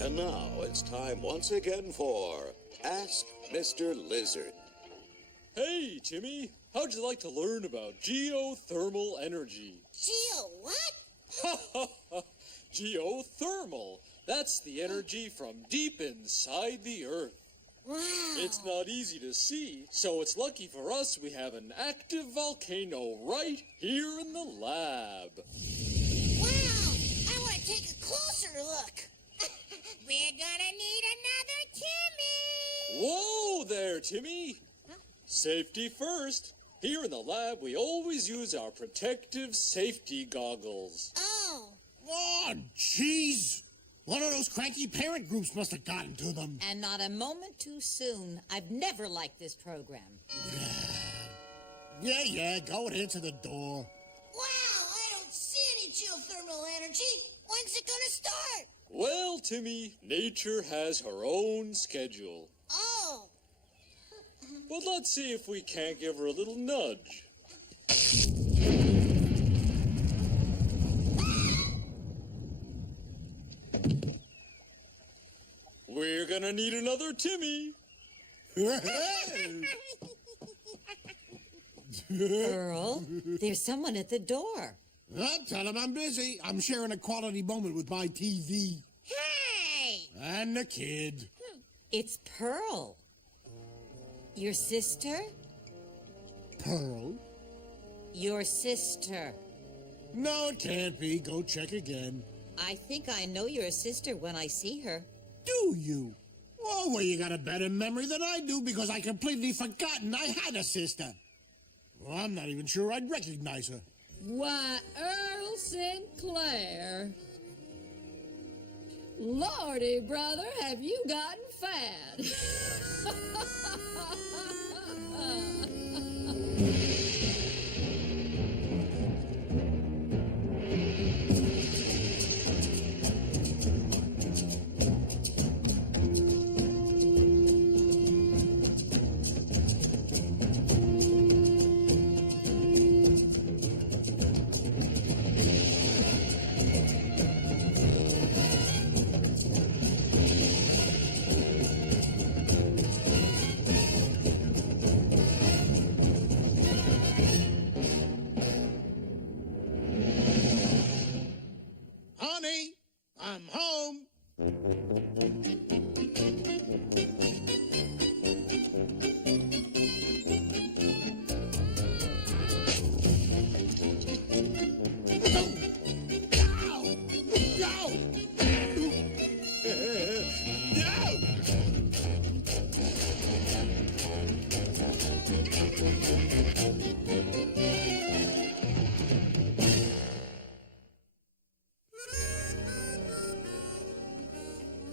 And now it's time once again for Ask Mr. Lizard. Hey, Timmy, how'd you like to learn about geothermal energy? Geo what? Ha ha ha! Geothermal. That's the energy from deep inside the earth. Wow. It's not easy to see, so it's lucky for us we have an active volcano right here in the lab. Wow! I want to take a closer look. We're gonna need another Timmy! Whoa there, Timmy! Huh? Safety first. Here in the lab, we always use our protective safety goggles. Oh. Oh, jeez! One of those cranky parent groups must have gotten to them. And not a moment too soon. I've never liked this program. Yeah, go and answer the door. Wow, I don't see any geothermal energy. When's it gonna start? Well, Timmy, nature has her own schedule. Oh. But let's see if we can't give her a little nudge. We're gonna need another Timmy. Earl, there's someone at the door. Tell him I'm busy. I'm sharing a quality moment with my TV. Hey! And the kid. It's Pearl. Your sister? Pearl? Your sister. No, it can't be. Go check again. I think I know your sister when I see her. Do you? Oh, well, you got a better memory than I do because I completely forgotten I had a sister. Well, I'm not even sure I'd recognize her. Why, Earl Sinclair. Lordy, brother, have you gotten fat? Honey, I'm home.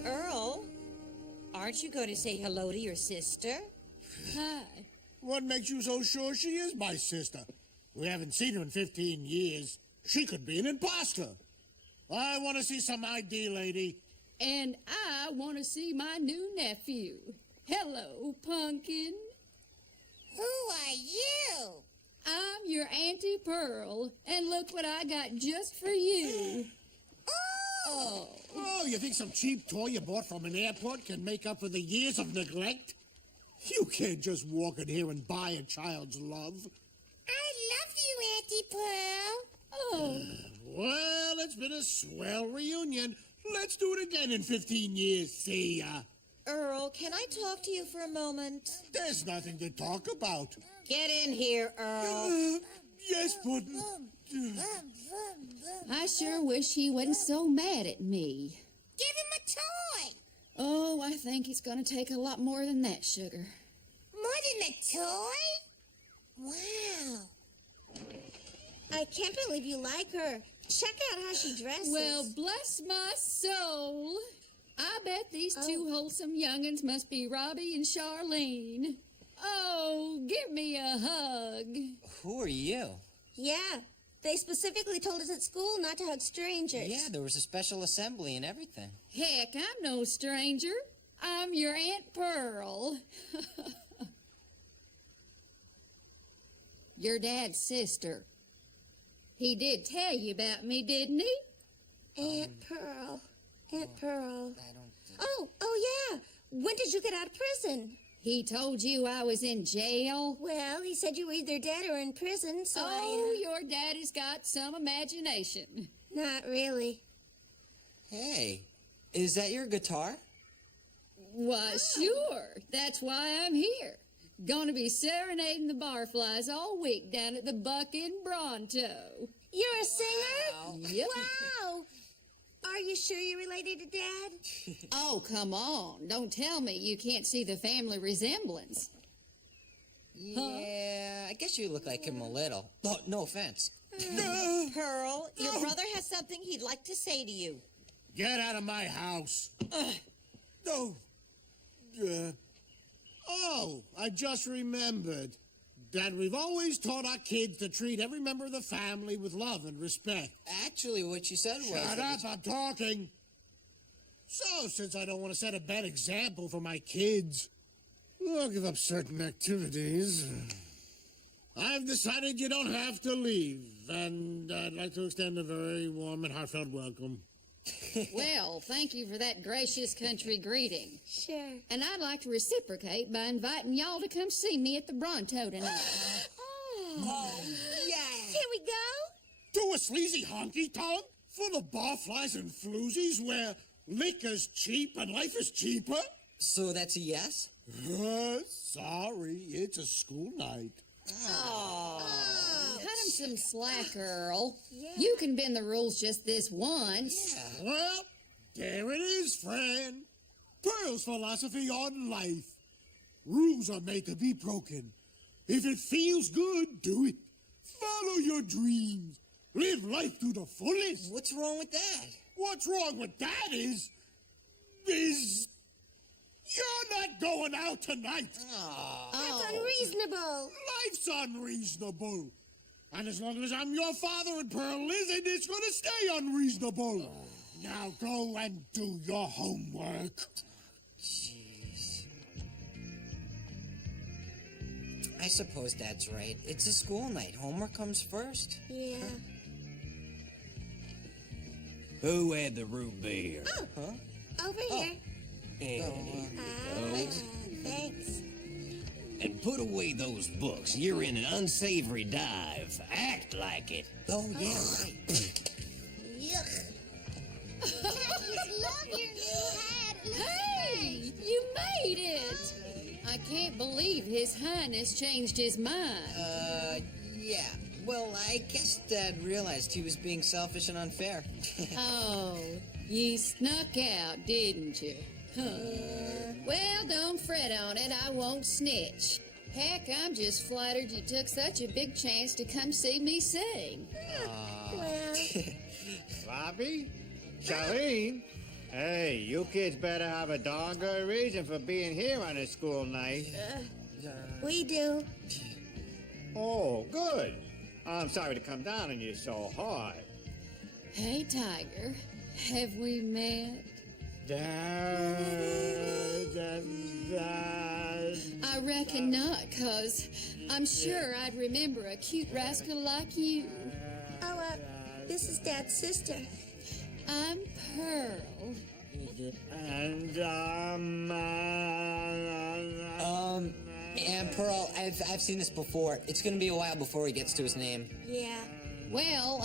Earl, aren't you going to say hello to your sister? Hi. What makes you so sure she is my sister? We haven't seen her in 15 years. She could be an imposter. I want to see some ID, lady. And I want to see my new nephew. Hello, Pumpkin. Who are you? I'm your Auntie Pearl, and look what I got just for you. Oh, you think some cheap toy you bought from an airport can make up for the years of neglect? You can't just walk in here and buy a child's love. I love you, Auntie Pearl. Oh, Well, it's been a swell reunion. Let's do it again in 15 years. See ya. Earl, can I talk to you for a moment? There's nothing to talk about. Get in here, Earl. Yes, but... I sure wish he wasn't so mad at me. Give him a toy. Oh, I think it's going to take a lot more than that, sugar. More than a toy? Wow. I can't believe you like her. Check out how she dresses. Well, bless my soul. I bet these two wholesome young'uns must be Robbie and Charlene. Oh, give me a hug. Who are you? Yeah, they specifically told us at school not to hug strangers. Yeah, there was a special assembly and everything. Heck, I'm no stranger. I'm your Aunt Pearl. Your dad's sister. He did tell you about me, didn't he? Aunt Pearl. Aunt Pearl. I don't. Oh, yeah. When did you get out of prison? He told you I was in jail? Well, he said you were either dead or in prison, so Oh, your daddy's got some imagination. Not really. Hey, is that your guitar? Why, sure. That's why I'm here. Gonna be serenading the barflies all week down at the Buck in Bronto. You're a singer? Yep. Wow. Are you sure you're related to Dad? Oh, come on. Don't tell me you can't see the family resemblance. Yeah, I guess you look like him a little. Oh, no offense. Pearl, your brother has something he'd like to say to you. Get out of my house. No. Oh, I just remembered that we've always taught our kids to treat every member of the family with love and respect. Actually, what you said was... Shut up, I'm talking. So, since I don't want to set a bad example for my kids, I'll give up certain activities. I've decided you don't have to leave, and I'd like to extend a very warm and heartfelt welcome. Well, thank you for that gracious country greeting. Sure. And I'd like to reciprocate by inviting y'all to come see me at the Bronto tonight. Can we go? To a sleazy honky-tonk full of barflies and floozies where liquor's cheap and life is cheaper? So that's a yes? Sorry, it's a school night. Cut him some slack, Earl. You can bend the rules just this once. Well, there it is, friend. Pearl's philosophy on life. Rules are made to be broken. If it feels good, do it. Follow your dreams. Live life to the fullest. What's wrong with that? What's wrong with that is you're not going out tonight. That's unreasonable. Life's unreasonable. And as long as I'm your father and Pearl isn't, it's going to stay unreasonable. Now go and do your homework. Jeez. I suppose Dad's right. It's a school night. Homework comes first. Yeah. Who had the root beer? Over here. And, Thanks. and put away those books. You're in an unsavory dive. Act like it. Oh, yeah, right. Yuck. Love your new hat. Hey, you made it! I can't believe His Highness changed his mind. Yeah. Well, I guess Dad realized he was being selfish and unfair. Oh, you snuck out, didn't you? Huh. Well, don't fret on it. I won't snitch. Heck, I'm just flattered you took such a big chance to come see me sing. Well, Bobby? Charlene? Hey, you kids better have a darn good reason for being here on a school night. we do. Oh, good. I'm sorry to come down on you so hard. Hey, Tiger, have we met? I reckon not, 'cause I'm sure I'd remember a cute rascal like you. Oh, this is Dad's sister. I'm Pearl. And, And Pearl, I've seen this before. It's gonna be a while before he gets to his name. Yeah. Well,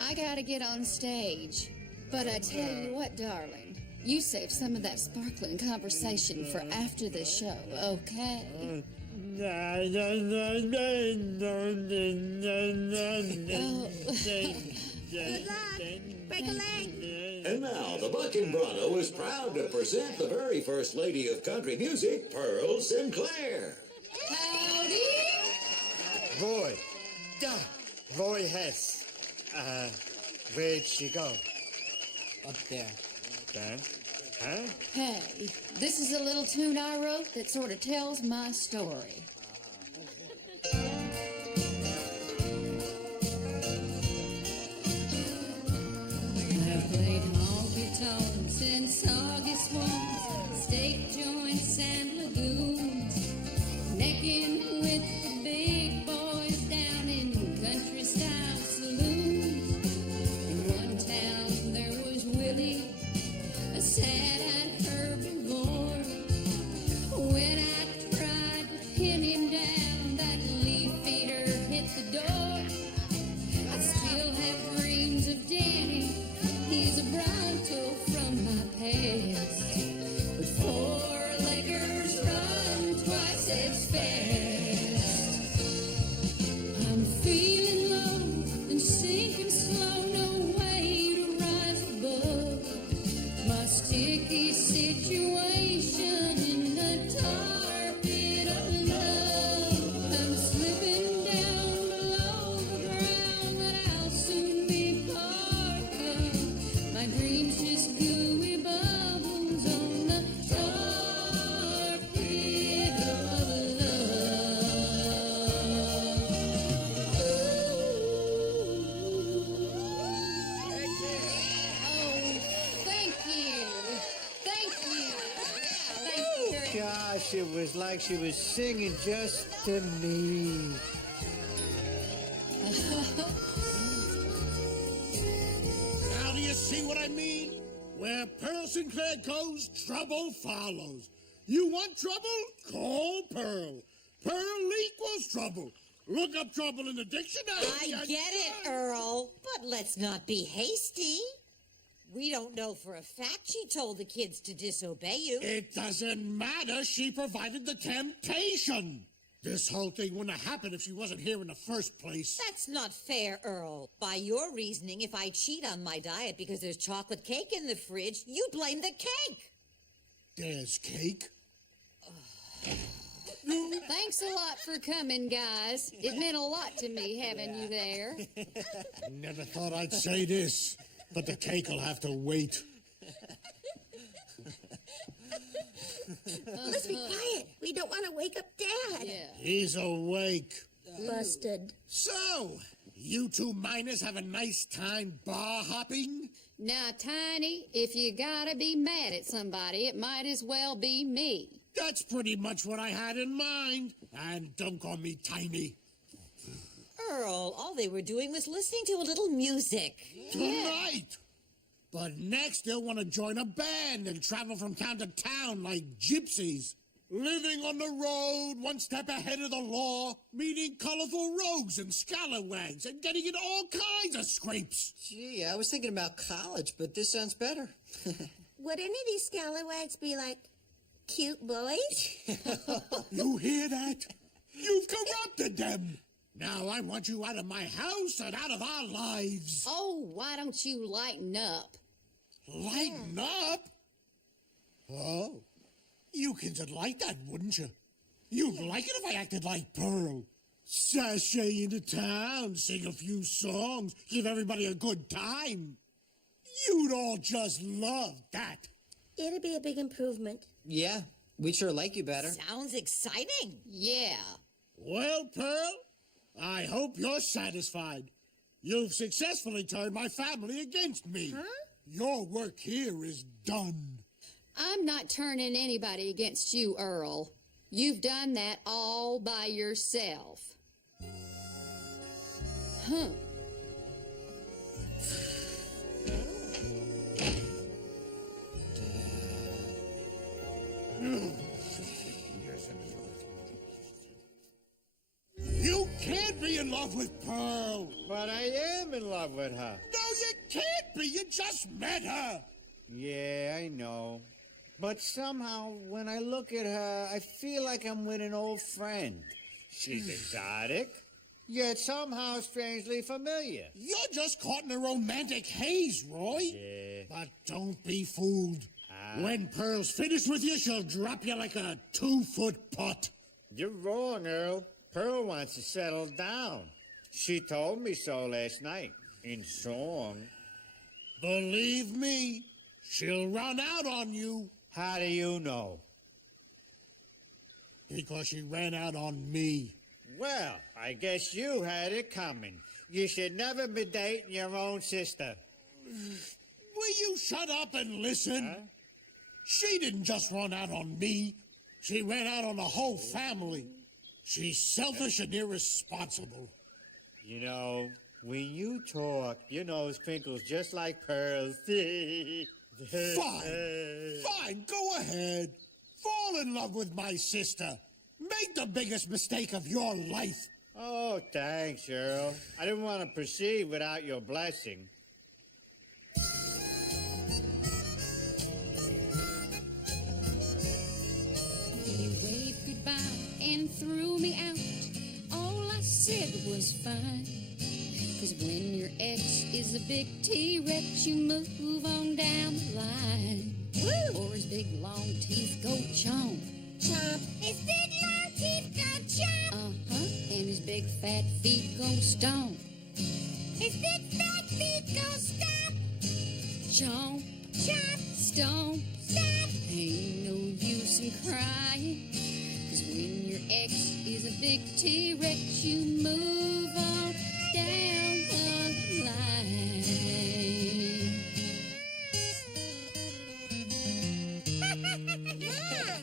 I gotta get on stage. But I tell you what, darling, you save some of that sparkling conversation for after the show, okay? Good luck. Break a leg. And now, the Buck in Bronto is proud to present the very first lady of country music, Pearl Sinclair. Howdy! Roy. Duh. Roy Hess. Where'd she go? Up there. Huh? Huh? Hey, this is a little tune I wrote that sort of tells my story. I've played honky-tonks and soggy swamps, steak joints and lagoons, necking with the big boys down in country-style saloons. gosh, it was like she was singing just to me. Now do you see what I mean? Where Pearl Sinclair goes, trouble follows. You want trouble? Call Pearl. Pearl equals trouble. Look up trouble in the dictionary. I get it, Earl. But let's not be hasty. We don't know for a fact she told the kids to disobey you. It doesn't matter. She provided the temptation. This whole thing wouldn't have happened if she wasn't here in the first place. That's not fair, Earl. By your reasoning, if I cheat on my diet because there's chocolate cake in the fridge, you blame the cake. There's cake. Thanks a lot for coming, guys. It meant a lot to me having you there. Never thought I'd say this, but the cake'll have to wait. Let's be quiet. We don't want to wake up Dad. Yeah. He's awake. Busted. So, you two miners have a nice time bar hopping? Now, Tiny, if you gotta be mad at somebody, it might as well be me. That's pretty much what I had in mind. And don't call me Tiny. Earl, all they were doing was listening to a little music. Tonight! But next they'll want to join a band and travel from town to town like gypsies. Living on the road, one step ahead of the law, meeting colorful rogues and scalawags, and getting in all kinds of scrapes. Gee, I was thinking about college, but this sounds better. Would any of these scalawags be like cute boys? You hear that? You've corrupted them. Now I want you out of my house and out of our lives. Oh, why don't you lighten up? Lighten up? Oh, you kids would like that, wouldn't you? You'd like it if I acted like Pearl. Sashay into town, sing a few songs, give everybody a good time. You'd all just love that. It'd be a big improvement. Yeah, we'd sure like you better. Sounds exciting. Yeah. Well, Pearl, I hope you're satisfied. You've successfully turned my family against me. Huh? Your work here is done. I'm not turning anybody against you, Earl. You've done that all by yourself. Huh. You can't be in love with Pearl. But I am in love with her. No, you can't be. You just met her. Yeah, I know. But somehow, when I look at her, I feel like I'm with an old friend. She's exotic, yet somehow strangely familiar. You're just caught in a romantic haze, Roy. Yeah. But don't be fooled. When Pearl's finished with you, she'll drop you like a 2-foot pot. You're wrong, Earl. Pearl wants to settle down. She told me so last night, in song. Believe me, she'll run out on you. How do you know? Because she ran out on me. Well, I guess you had it coming. You should never be dating your own sister. Will you shut up and listen? Huh? She didn't just run out on me. She ran out on the whole family. She's selfish and irresponsible. You know, when you talk, your nose crinkles just like Pearl's. Fine, go ahead. Fall in love with my sister. Make the biggest mistake of your life. Oh, thanks, Earl. I didn't want to proceed without your blessing. He waved goodbye and threw me out. All I said was fine. 'Cause when your ex is a big T-Rex, you move on down the line. Woo! Or his big long teeth go chomp. Chomp. His big long teeth go chomp. Uh-huh. And his big fat feet go stomp. His big fat feet go stomp. Chomp, Chomp. stomp. Stop. Ain't no use in crying. 'Cause when your ex is a big T-Rex, you move on down the line. Yeah.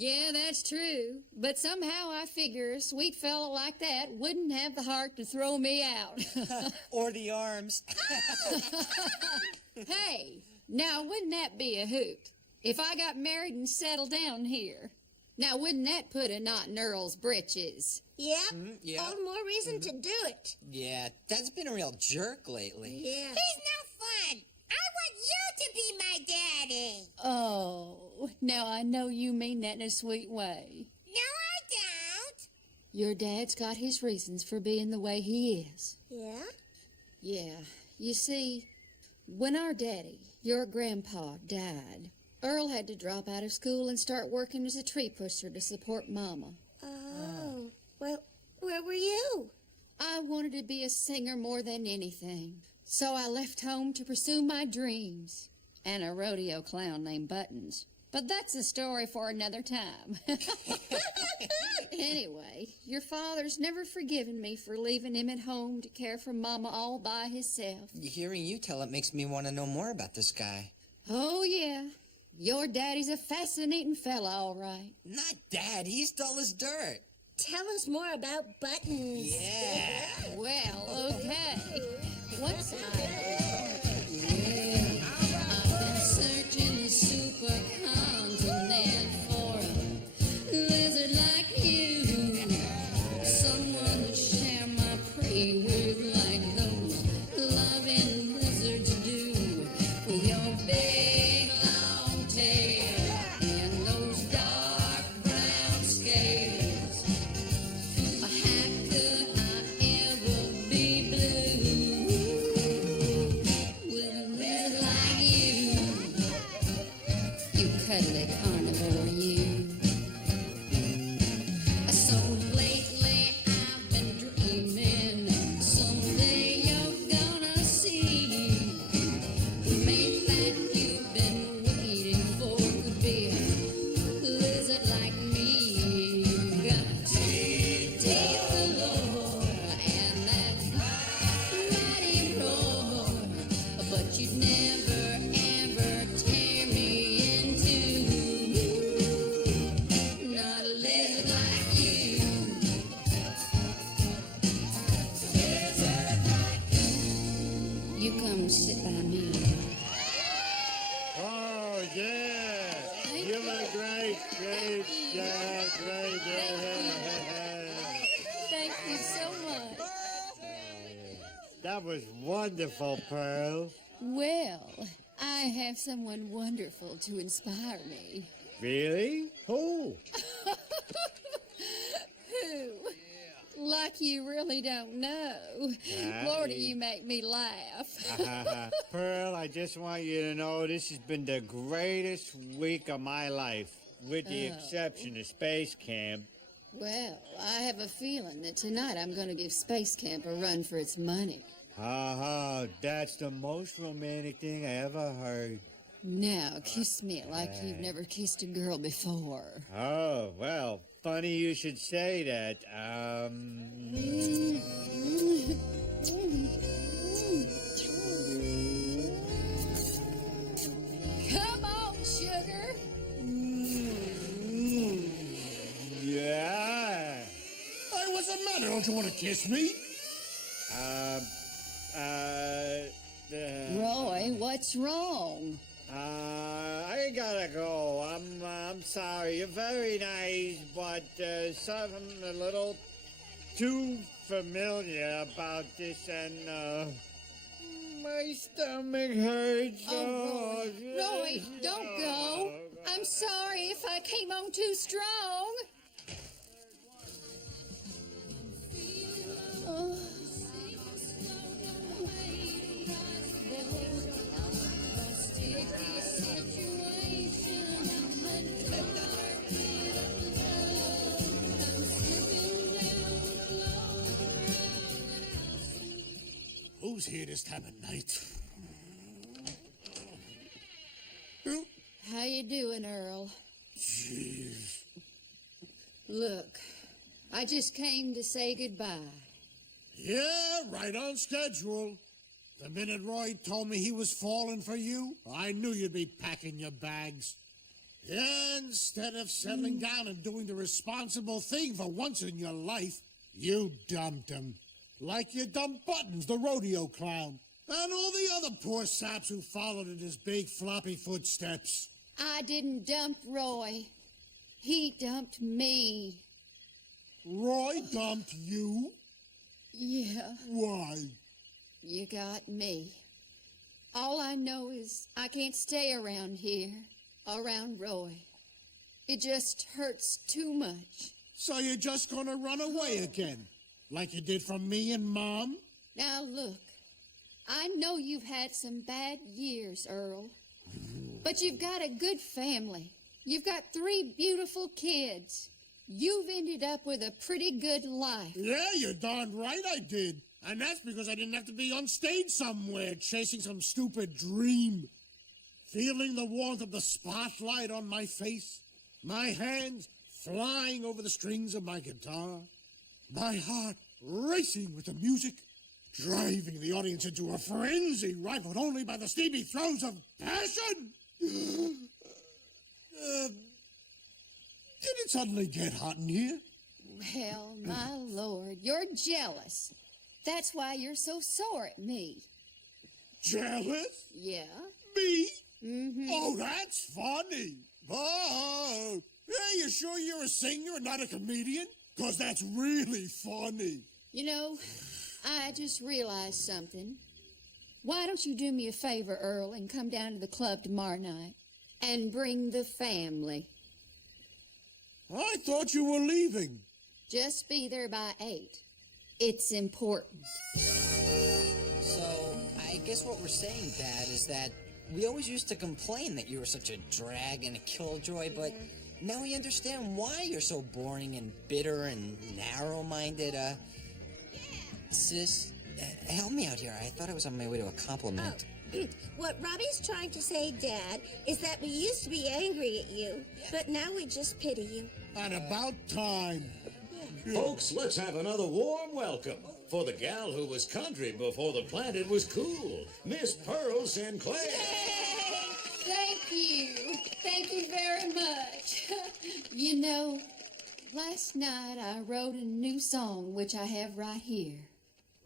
Yeah, that's true. But somehow I figure a sweet fella like that wouldn't have the heart to throw me out. Or the arms. Hey, now wouldn't that be a hoot? If I got married and settled down here. Now wouldn't that put a knot in Earl's britches? Yep. Yeah. All the more reason to do it. Yeah, Dad's been a real jerk lately. Yeah. He's no fun. I want you to be my daddy. Oh, now I know you mean that in a sweet way. No, I don't. Your dad's got his reasons for being the way he is. Yeah? Yeah, you see, when our daddy, your grandpa, died, Earl had to drop out of school and start working as a tree pusher to support Mama. Oh. Well, where were you? I wanted to be a singer more than anything, so I left home to pursue my dreams. And a rodeo clown named Buttons. But that's a story for another time. Anyway, your father's never forgiven me for leaving him at home to care for Mama all by himself. Hearing you tell it makes me want to know more about this guy. Oh, yeah. Your daddy's a fascinating fella, all right. Not Dad, he's dull as dirt. Tell us more about Buttons. Yeah. Well, okay. What's I've been searching the supercontinent for a lizard like you. Someone to share my prey with like those loving lizards do. With your big long tail and those dark brown scales. How could I ever be blue with a lizard like you? You cuddly carnivore, you. So lately I've been dreaming someday you're gonna see the mate that you've been waiting for could be a lizard like me. Got teeth galore and that mighty roar, but you'd never ever tear me in two. Not a lizard like you. You come sit by me. Oh, yeah. You look great. Great. Yeah, great. Thank you so much. That was wonderful, Pearl. Well, I have someone wonderful to inspire me. Really? Who? Who? Like you really don't know. Lordy, you make me laugh. Pearl, I just want you to know this has been the greatest week of my life, with the exception of space camp. Well, I have a feeling that tonight I'm going to give Space Camp a run for its money. That's the most romantic thing I ever heard. Now, kiss me like you've never kissed a girl before. Oh, well, funny you should say that. Come on, sugar. Yeah. Hey, what's the matter? Don't you want to kiss me? Roy, what's wrong? I gotta go. I'm sorry. You're very nice, but something a little too familiar about this, and my stomach hurts. Oh, Roy, don't go. I'm sorry if I came on too strong. Who's here this time of night? How you doing, Earl? Jeez. Look, I just came to say goodbye. Yeah, right on schedule. The minute Roy told me he was falling for you, I knew you'd be packing your bags. Instead of settling down and doing the responsible thing for once in your life, you dumped him. Like you dumped Buttons, the rodeo clown, and all the other poor saps who followed in his big floppy footsteps. I didn't dump Roy. He dumped me. Roy dumped you? Yeah. Why? You got me. All I know is I can't stay around here, around Roy. It just hurts too much. So you're just gonna run away again? Like you did from me and Mom? Now look, I know you've had some bad years, Earl. But you've got a good family. You've got 3 beautiful kids. You've ended up with a pretty good life. Yeah, you're darn right I did. And that's because I didn't have to be on stage somewhere chasing some stupid dream. Feeling the warmth of the spotlight on my face, my hands flying over the strings of my guitar, my heart racing with the music, driving the audience into a frenzy rivaled only by the steamy throes of passion. Did it suddenly get hot in here? Well, my Lord, you're jealous. That's why you're so sore at me. Jealous? Yeah? Me? Mm-hmm. Oh, that's funny. Oh, hey, you sure you're a singer and not a comedian? 'Cause that's really funny. You know, I just realized something. Why don't you do me a favor, Earl, and come down to the club tomorrow night and bring the family? I thought you were leaving. Just be there by 8. It's important. So, I guess what we're saying, Dad, is that we always used to complain that you were such a drag and a killjoy, but now we understand why you're so boring and bitter and narrow-minded. Sis, help me out here. I thought I was on my way to a compliment. What Robbie's trying to say, Dad, is that we used to be angry at you, but now we just pity you. And about time. Folks, let's have another warm welcome for the gal who was country before the planet was cool, Miss Pearl Sinclair. Thank you. Thank you very much. You know, last night I wrote a new song, which I have right here.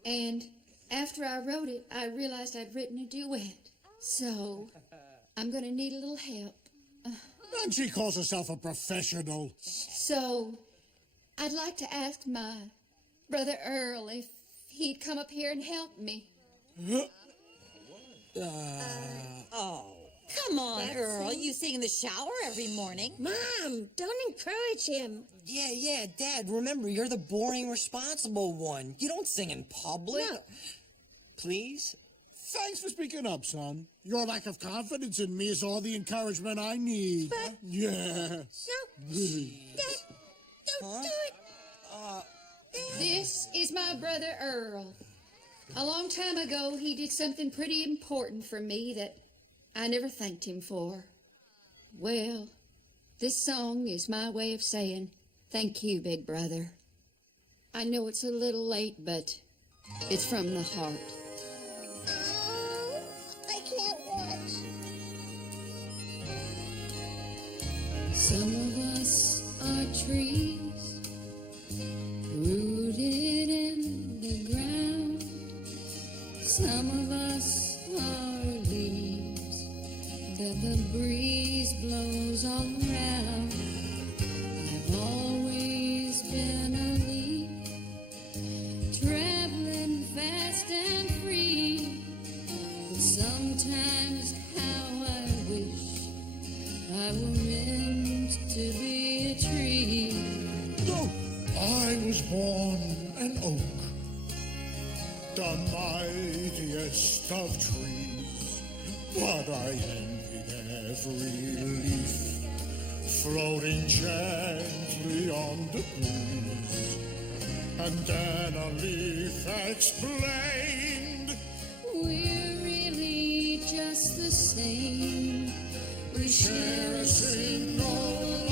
And after I wrote it, I realized I'd written a duet. So, I'm going to need a little help. And she calls herself a professional. So, I'd like to ask my brother Earl if he'd come up here and help me. Oh, come on, That's Earl. it. You sing in the shower every morning. Mom, don't encourage him. Yeah, Dad, remember, you're the boring, responsible one. You don't sing in public. No. Please? Thanks for speaking up, son. Your lack of confidence in me is all the encouragement I need. But- Yeah. No, Dad, don't do it. This is my brother Earl. A long time ago, he did something pretty important for me that I never thanked him for. Well, this song is my way of saying thank you, big brother. I know it's a little late, but it's from the heart. Oh, I can't watch. Some of us are trees rooted in the ground. Some of us are leaves that the breeze blows all around. I've always been a leaf, traveling fast and free. But sometimes how I wish I were meant to be a tree. No, I was born an oak, the mightiest of trees. But I envied every leaf floating gently on the breeze. And then a leaf explained, We're really just the same. We share a single